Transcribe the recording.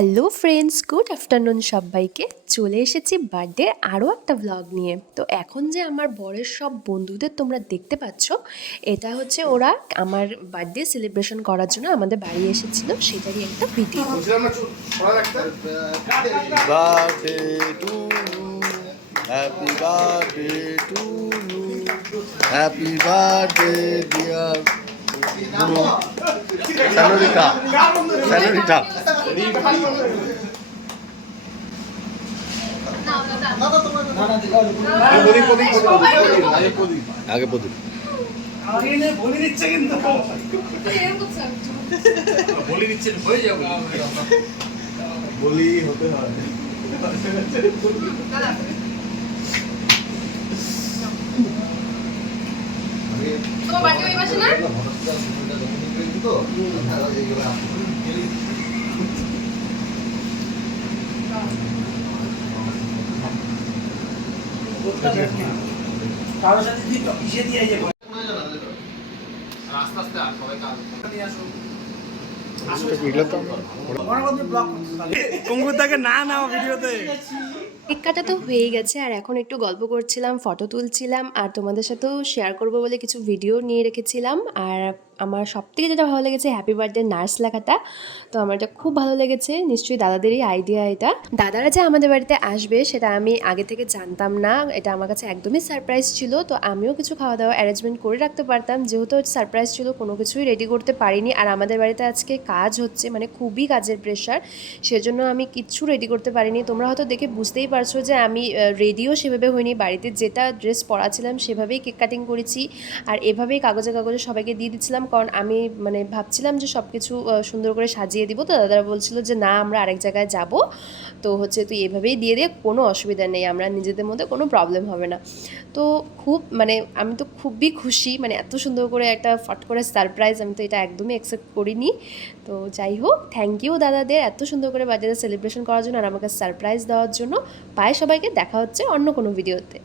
Hello friends, good afternoon সবাইকে। চলে এসেছি বার্থডে আরও একটা ব্লগ নিয়ে। তো এখন যে আমার বরের সব বন্ধুদের তোমরা দেখতে পাচ্ছ, এটা হচ্ছে ওরা আমার বার্থডে সেলিব্রেশন করার জন্য আমাদের বাড়ি এসেছিল, সেটারই একটা video. Happy birthday to you. Happy birthday, dear Guru. Senorita. Senorita. আগে প্রদীপ বলি দিচ্ছে কিন্তু বলি দিচ্ছেন হয়ে যাবে বলি হতে হয় তোমার বাড়ি ওই পাশে না? কারোর সাথে যদি কিসে দিয়ে যাবো আস্তে আস্তে আর সবাই কাজ নিয়ে আসো কেক কাটা তো হয়ে গেছে, আর এখন একটু গল্প করছিলাম, ফটো তুলছিলাম, আর তোমাদের সাথেও শেয়ার করব বলে কিছু ভিডিও নিয়ে রেখেছিলাম। আর আমার সবথেকে যেটা ভালো লেগেছে হ্যাপি বার্থডে নার্স লেখাটা, তো আমার এটা খুব ভালো লেগেছে। নিশ্চয়ই দাদাদেরই আইডিয়া এটা। দাদারা যে আমাদের বাড়িতে আসবে সেটা আমি আগে থেকে জানতাম না, এটা আমার কাছে একদমই সারপ্রাইজ ছিল। তো আমিও কিছু খাওয়া দাওয়া অ্যারেঞ্জমেন্ট করে রাখতে পারতাম, যেহেতু সারপ্রাইজ ছিল কোনো কিছুই রেডি করতে পারিনি। আর আমাদের বাড়িতে আজকে কাজ হচ্ছে, মানে খুবই কাজের প্রেশার, সেজন্য আমি কিচ্ছু রেডি করতে পারিনি। তোমরা হয়তো দেখে বুঝতেই পারছো যে আমি রেডিও সেভাবে হইনি, বাড়িতে যেটা ড্রেস পরা ছিলাম সেভাবেই কেক কাটিং করেছি, আর এভাবেই কাগজে কাগজে সবাইকে দিয়ে দিচ্ছিলাম, কারণ আমি মানে ভাবছিলাম যে সব কিছু সুন্দর করে সাজিয়ে দিব। তো দাদারা বলছিল যে না, আমরা আরেক জায়গায় যাব, তো হচ্ছে তুই এভাবেই দিয়ে দে, কোনো অসুবিধা নেই, আমরা নিজেদের মধ্যে কোনো প্রবলেম হবে না। তো খুব মানে আমি তো খুবই খুশি, মানে এত সুন্দর করে একটা ফট করে সারপ্রাইজ, আমি তো এটা একদমই অ্যাকসেপ্ট করিনি। তো যাই হোক, থ্যাংক ইউ দাদাদের এত সুন্দর করে বার্থডে সেলিব্রেশন করার জন্য আর আমাকে সারপ্রাইজ দেওয়ার জন্য। পায়ে সবাইকে দেখা হচ্ছে অন্য কোনো ভিডিওতে।